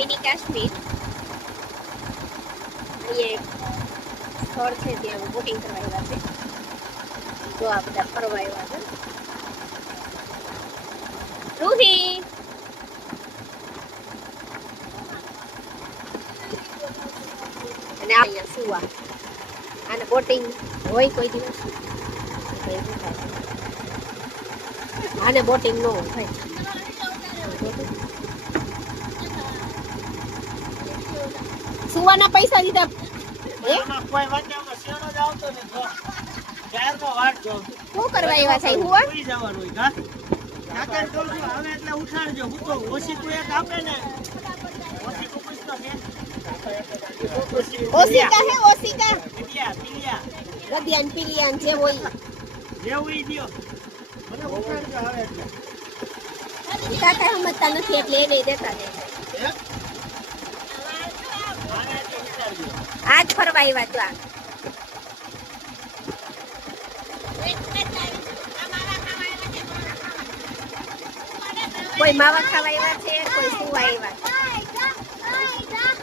mini Kashmir અહીંયા સ્થળ છે ત્યાં બોટિંગ કરવા આવ્યા છે તો આ બધા ફરવા આવ્યા છે રૂહી અને અહીંયા સુવા અને બોટિંગ હોય કોઈ દિવસ આને બોટિંગ નો હોય ભાઈ સુવાના પૈસા લીધા કોઈ વાંચ્યામાં શેનો જ આવતો ને તો ચારનો વાટ જો શું કરવા આવ્યા છે હુવા સુઈ જવાનું હોય કા કાકા કહું છું હવે એટલે ઉઠાડજો હું તો ઓછી તું એક આપે ને ઓછી તું પૂછતો કે ઓસિકા હે ઓસિકા પીલિયા ગદિયાન પીલિયાન જે હોય જેવું ઈ દ્યો મને ઉઠાડજો હવે એટલે કાકા સમજતા નથી એટલે એ નહીં દેતા ને આજ ફરવા આવ્યા તો આ કોઈ માવા ખાવા આવ્યા છે કોઈ સુવા આવ્યા છે